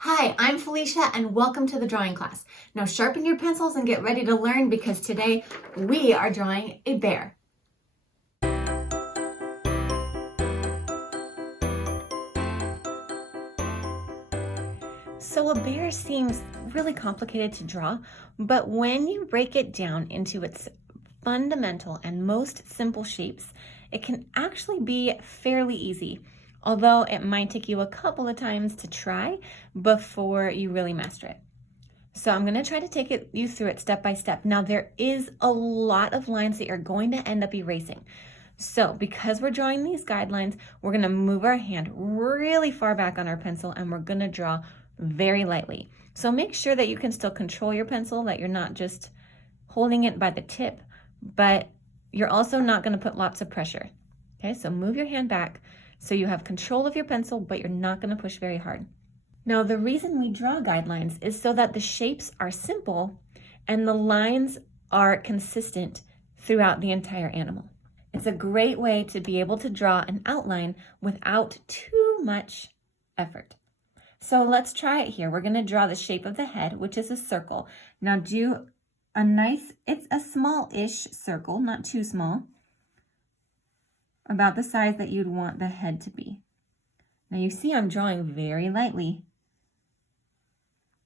Hi, I'm Felicia and welcome to the drawing class. Now sharpen your pencils and get ready to learn because today we are drawing a bear. So a bear seems really complicated to draw, but when you break it down into its fundamental and most simple shapes, it can actually be fairly easy, although it might take you a couple of times to try before you really master it. So I'm going to try to take you through it step by step. Now there is a lot of lines that you're going to end up erasing. So because we're drawing these guidelines, we're going to move our hand really far back on our pencil and we're going to draw very lightly. So make sure that you can still control your pencil, that you're not just holding it by the tip, but you're also not going to put lots of pressure. Okay, so move your hand back so you have control of your pencil, but you're not going to push very hard. Now, the reason we draw guidelines is so that the shapes are simple and the lines are consistent throughout the entire animal. It's a great way to be able to draw an outline without too much effort. So let's try it here. We're going to draw the shape of the head, which is a circle. Now do a nice, it's a small-ish circle, not too small, about the size that you'd want the head to be. Now you see I'm drawing very lightly.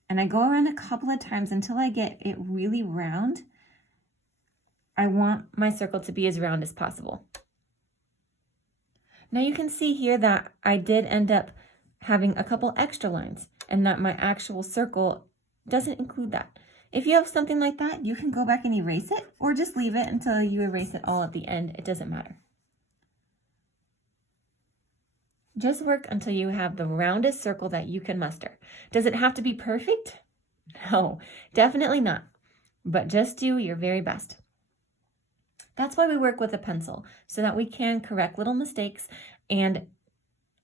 And I go around a couple of times until I get it really round. I want my circle to be as round as possible. Now you can see here that I did end up having a couple extra lines and that my actual circle doesn't include that. If you have something like that, you can go back and erase it or just leave it until you erase it all at the end. It doesn't matter. Just work until you have the roundest circle that you can muster. Does it have to be perfect? No, definitely not. But just do your very best. That's why we work with a pencil, so that we can correct little mistakes and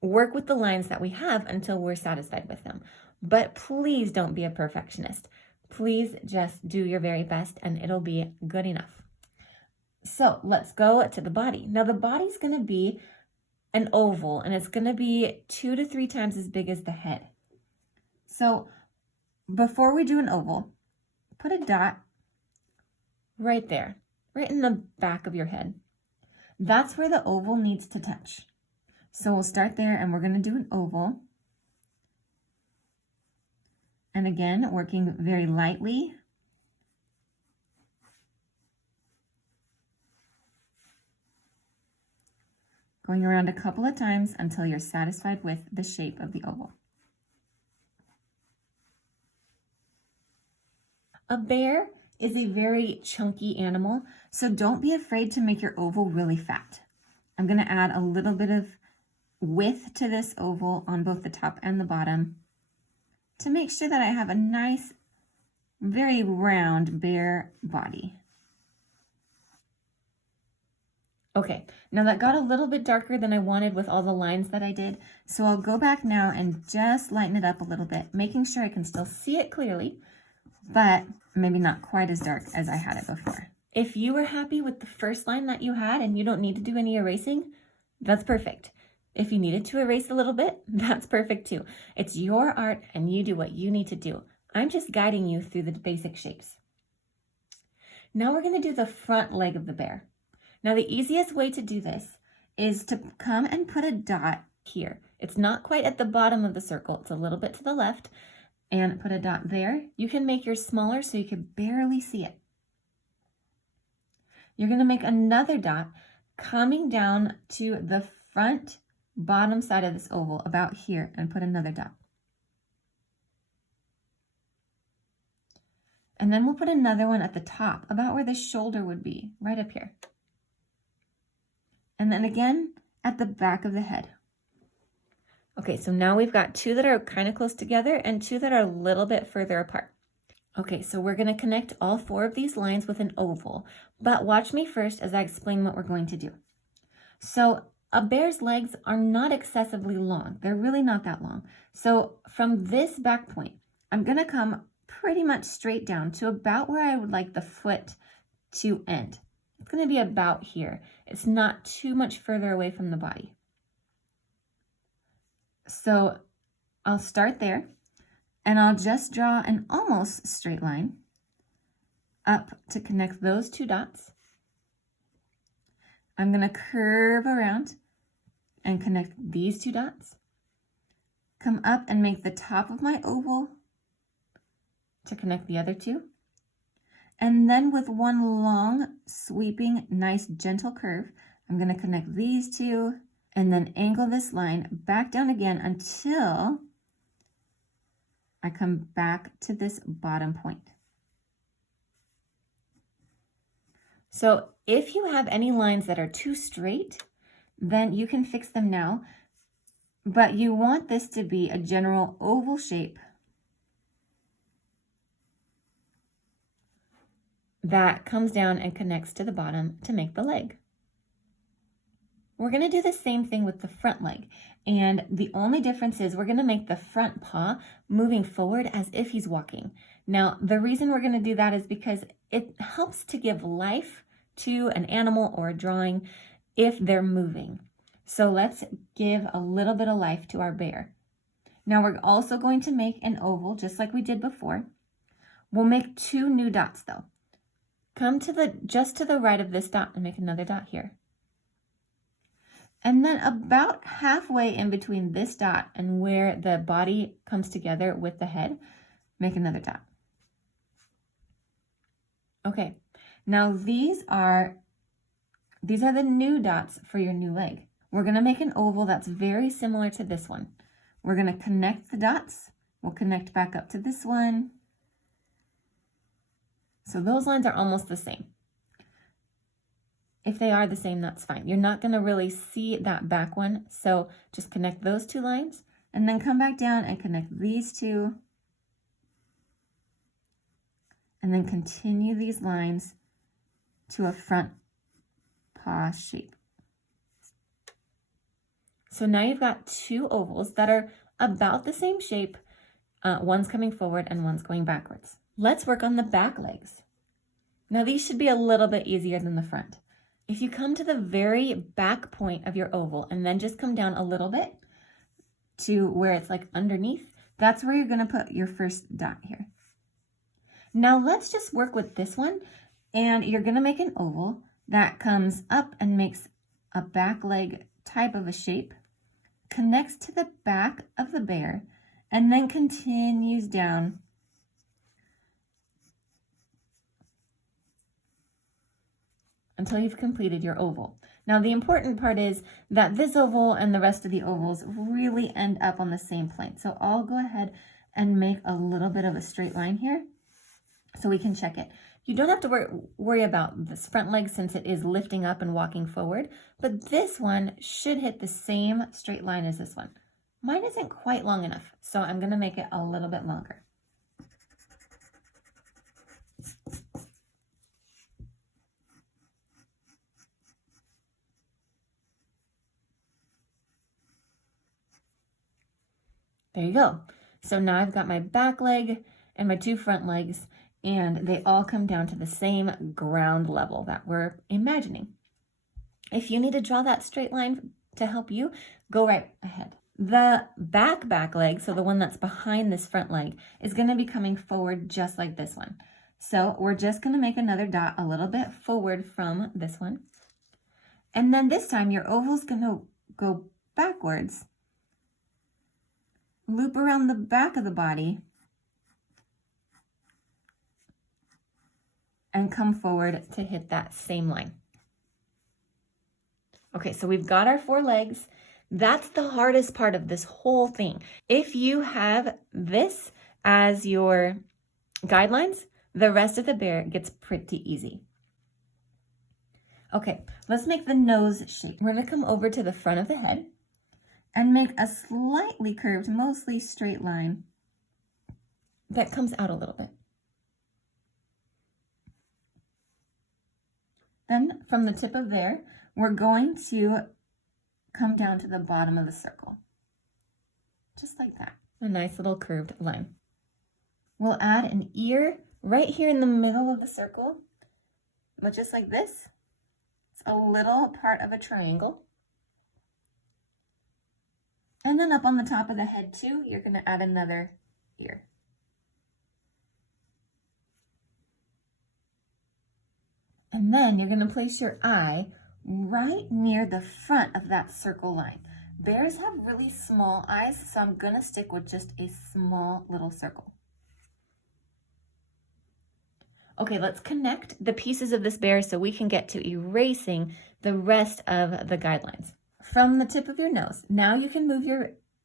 work with the lines that we have until we're satisfied with them. But please don't be a perfectionist. Please just do your very best and it'll be good enough. So let's go to the body. Now the body's going to be an oval and it's going to be 2 to 3 times as big as the head. So before we do an oval, put a dot right there, right in the back of your head. That's where the oval needs to touch. So we'll start there and we're going to do an oval. And again, working very lightly. Going around a couple of times until you're satisfied with the shape of the oval. A bear is a very chunky animal, so don't be afraid to make your oval really fat. I'm going to add a little bit of width to this oval on both the top and the bottom to make sure that I have a nice, very round bear body. Okay, now that got a little bit darker than I wanted with all the lines that I did, so I'll go back now and just lighten it up a little bit, making sure I can still see it clearly, but maybe not quite as dark as I had it before. If you were happy with the first line that you had and you don't need to do any erasing, that's perfect. If you needed to erase a little bit, that's perfect too. It's your art and you do what you need to do. I'm just guiding you through the basic shapes. Now we're going to do the front leg of the bear. Now the easiest way to do this is to come and put a dot here. It's not quite at the bottom of the circle, it's a little bit to the left, and put a dot there. You can make yours smaller so you can barely see it. You're going to make another dot coming down to the front bottom side of this oval about here and put another dot. And then we'll put another one at the top about where the shoulder would be, right up here. And then again at the back of the head. Okay, so now we've got 2 that are kind of close together and 2 that are a little bit further apart. Okay, so we're going to connect all 4 of these lines with an oval, but watch me first as I explain what we're going to do. So a bear's legs are not excessively long. They're really not that long. So from this back point, I'm going to come pretty much straight down to about where I would like the foot to end. It's going to be about here. It's not too much further away from the body. So I'll start there. And I'll just draw an almost straight line up to connect those two dots. I'm going to curve around and connect these two dots. Come up and make the top of my oval to connect the other two. And then with one long, sweeping, nice, gentle curve, I'm going to connect these two and then angle this line back down again until I come back to this bottom point. So if you have any lines that are too straight, then you can fix them now, but you want this to be a general oval shape that comes down and connects to the bottom to make the leg. We're going to do the same thing with the front leg, and the only difference is we're going to make the front paw moving forward as if he's walking. Now, the reason we're going to do that is because it helps to give life to an animal or a drawing if they're moving. So let's give a little bit of life to our bear. Now we're also going to make an oval just like we did before. We'll make two new dots though. Come to just to the right of this dot and make another dot here. And then about halfway in between this dot and where the body comes together with the head, make another dot. Okay, now these are the new dots for your new leg. We're going to make an oval that's very similar to this one. We're going to connect the dots. We'll connect back up to this one. So those lines are almost the same. If they are the same, that's fine. You're not going to really see that back one, so just connect those two lines and then come back down and connect these two. And then continue these lines to a front paw shape. So now you've got two ovals that are about the same shape. One's coming forward and one's going backwards. Let's work on the back legs. Now these should be a little bit easier than the front. If you come to the very back point of your oval and then just come down a little bit to where it's like underneath, that's where you're going to put your first dot here. Now let's just work with this one, and you're going to make an oval that comes up and makes a back leg type of a shape, connects to the back of the bear, and then continues down until you've completed your oval. Now the important part is that this oval and the rest of the ovals really end up on the same plane. So I'll go ahead and make a little bit of a straight line here so we can check it. You don't have to worry about this front leg since it is lifting up and walking forward, but this one should hit the same straight line as this one. Mine isn't quite long enough, so I'm going to make it a little bit longer. There you go. So now I've got my back leg and my two front legs, and they all come down to the same ground level that we're imagining. If you need to draw that straight line to help you, go right ahead. The back leg, so the one that's behind this front leg, is going to be coming forward just like this one. So we're just going to make another dot a little bit forward from this one. And then this time your oval's going to go backwards, loop around the back of the body, and come forward to hit that same line. Okay, so we've got our four legs. That's the hardest part of this whole thing. If you have this as your guidelines, the rest of the bear gets pretty easy. Okay, let's make the nose shape. We're gonna come over to the front of the head and make a slightly curved, mostly straight line that comes out a little bit. Then from the tip of there, we're going to come down to the bottom of the circle, just like that. A nice little curved line. We'll add an ear right here in the middle of the circle, but just like this. It's a little part of a triangle. And then up on the top of the head too, you're going to add another ear. And then you're going to place your eye right near the front of that circle line. Bears have really small eyes, so I'm going to stick with just a small little circle. Okay, let's connect the pieces of this bear so we can get to erasing the rest of the guidelines. From the tip of your nose, now you can move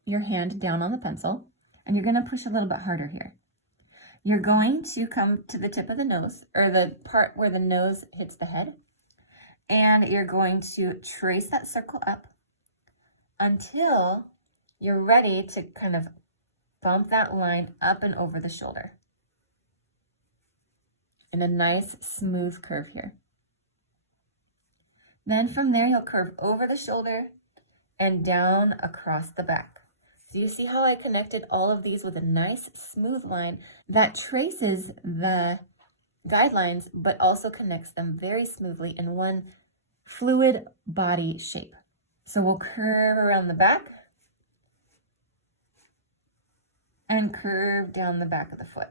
your hand down on the pencil, and you're going to push a little bit harder here. You're going to come to the tip of the nose, or the part where the nose hits the head, and you're going to trace that circle up until you're ready to kind of bump that line up and over the shoulder in a nice smooth curve here. Then from there, you'll curve over the shoulder and down across the back. So you see how I connected all of these with a nice smooth line that traces the guidelines, but also connects them very smoothly in one fluid body shape. So we'll curve around the back and curve down the back of the foot,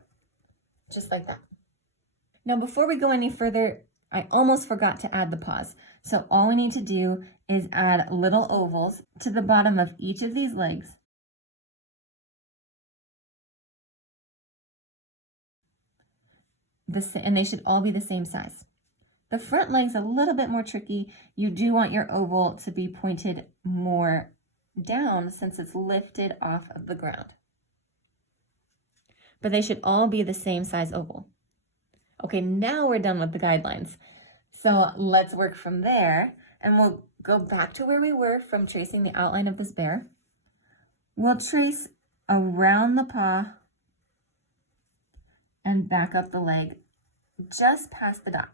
just like that. Now, before we go any further, I almost forgot to add the paws. So all we need to do is add little ovals to the bottom of each of these legs. And they should all be the same size. The front leg's a little bit more tricky. You do want your oval to be pointed more down since it's lifted off of the ground. But they should all be the same size oval. Okay, now we're done with the guidelines. So let's work from there, and we'll go back to where we were from tracing the outline of this bear. We'll trace around the paw and back up the leg just past the dot.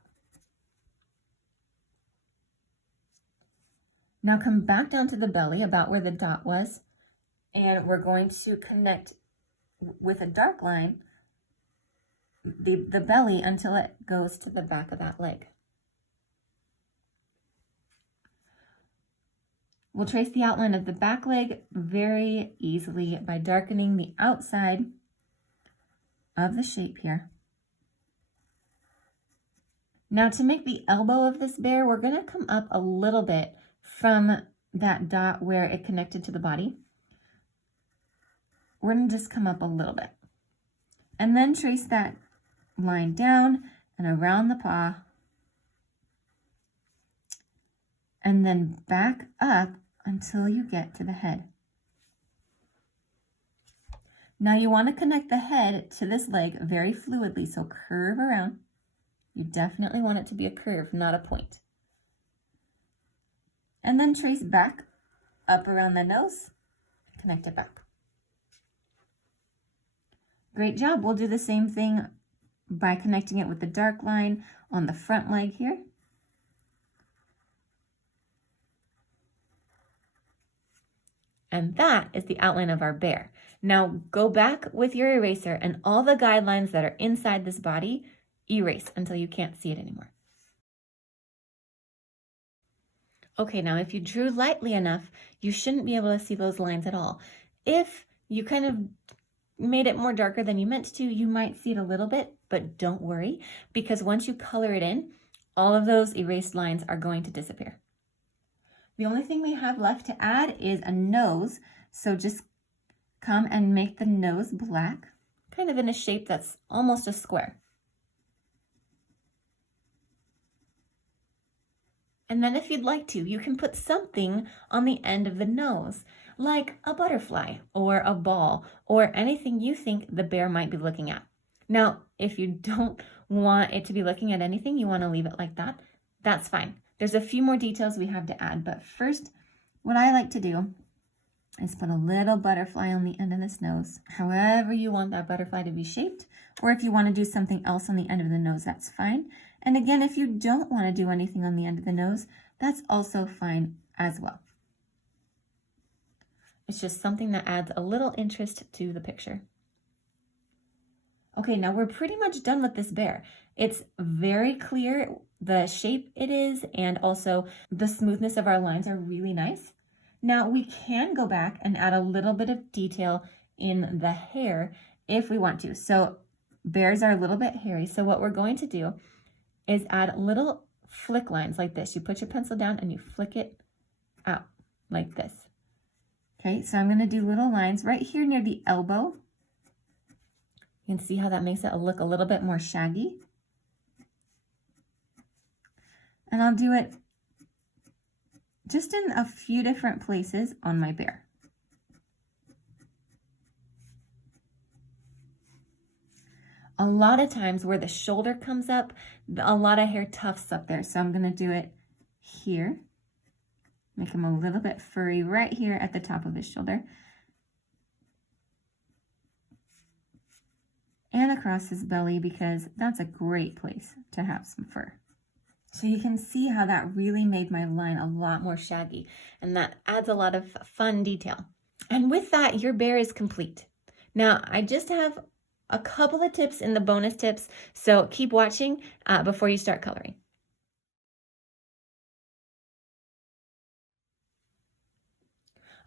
Now come back down to the belly about where the dot was, and we're going to connect with a dark line the belly until it goes to the back of that leg. We'll trace the outline of the back leg very easily by darkening the outside of the shape here. Now to make the elbow of this bear, we're going to come up a little bit from that dot where it connected to the body. We're going to just come up a little bit. And then trace that line down and around the paw. And then back up until you get to the head. Now you want to connect the head to this leg very fluidly, so curve around. You definitely want it to be a curve, not a point. And then trace back up around the nose, connect it back. Great job. We'll do the same thing by connecting it with the dark line on the front leg here. And that is the outline of our bear. Now go back with your eraser and all the guidelines that are inside this body, erase until you can't see it anymore. Okay, now if you drew lightly enough, you shouldn't be able to see those lines at all. If you kind of made it more darker than you meant to, you might see it a little bit, but don't worry, because once you color it in, all of those erased lines are going to disappear. The only thing we have left to add is a nose, so just come and make the nose black, kind of in a shape that's almost a square. And then if you'd like to, you can put something on the end of the nose, like a butterfly or a ball or anything you think the bear might be looking at. Now, if you don't want it to be looking at anything, you want to leave it like that, that's fine. There's a few more details we have to add, but first, what I like to do is put a little butterfly on the end of this nose, however you want that butterfly to be shaped, or if you want to do something else on the end of the nose, that's fine. And again, if you don't want to do anything on the end of the nose, that's also fine as well. It's just something that adds a little interest to the picture. Okay, now we're pretty much done with this bear. It's very clear the shape it is, and also the smoothness of our lines are really nice. Now we can go back and add a little bit of detail in the hair if we want to. So bears are a little bit hairy, so what we're going to do is add little flick lines like this. You put your pencil down and you flick it out like this. Okay, so I'm going to do little lines right here near the elbow. You can see how that makes it look a little bit more shaggy. And I'll do it just in a few different places on my bear. A lot of times where the shoulder comes up, a lot of hair tufts up there. So I'm going to do it here. Make him a little bit furry right here at the top of his shoulder. And across his belly, because that's a great place to have some fur. So you can see how that really made my line a lot more shaggy, and that adds a lot of fun detail. And with that, your bear is complete. Now, I just have a couple of tips in the bonus tips, so keep watching before you start coloring.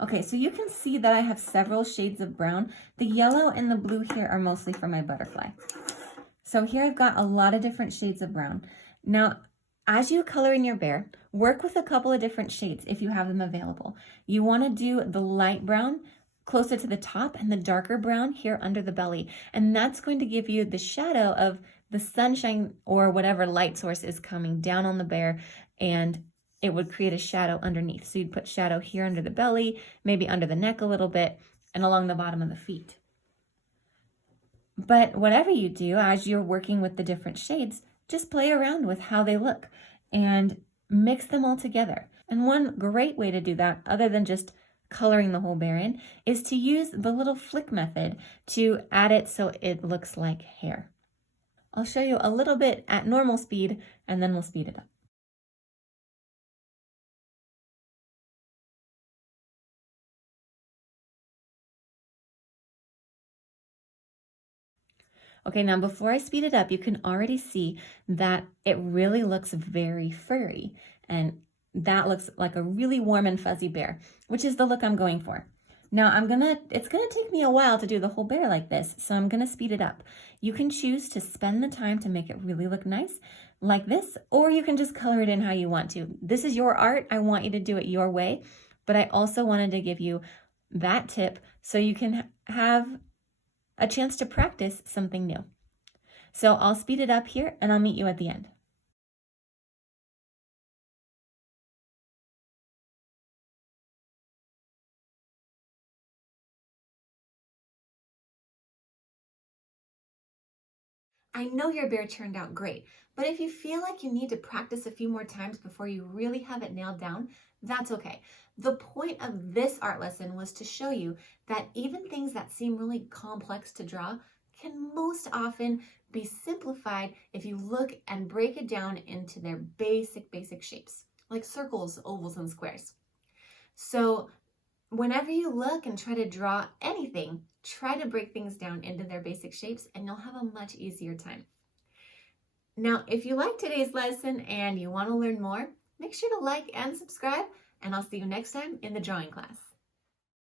Okay, so you can see that I have several shades of brown. The yellow and the blue here are mostly for my butterfly. So here I've got a lot of different shades of brown. Now, as you color in your bear, work with a couple of different shades if you have them available. You want to do the light brown closer to the top and the darker brown here under the belly. And that's going to give you the shadow of the sunshine or whatever light source is coming down on the bear, and it would create a shadow underneath. So you'd put shadow here under the belly, maybe under the neck a little bit, and along the bottom of the feet. But whatever you do, as you're working with the different shades, just play around with how they look and mix them all together. And one great way to do that, other than just coloring the whole bear in, is to use the little flick method to add it so it looks like hair. I'll show you a little bit at normal speed, and then we'll speed it up. Okay, now before I speed it up, you can already see that it really looks very furry, and that looks like a really warm and fuzzy bear, which is the look I'm going for. Now it's gonna take me a while to do the whole bear like this, so I'm gonna speed it up. You can choose to spend the time to make it really look nice like this, or you can just color it in how you want to. This is your art. I want you to do it your way, but I also wanted to give you that tip so you can have a chance to practice something new. So I'll speed it up here and I'll meet you at the end. I know your bear turned out great, but if you feel like you need to practice a few more times before you really have it nailed down, that's okay. The point of this art lesson was to show you that even things that seem really complex to draw can most often be simplified if you look and break it down into their basic shapes, like circles, ovals, and squares. So whenever you look and try to draw anything, try to break things down into their basic shapes and you'll have a much easier time. Now, if you like today's lesson and you want to learn more, make sure to like and subscribe, and I'll see you next time in the drawing class.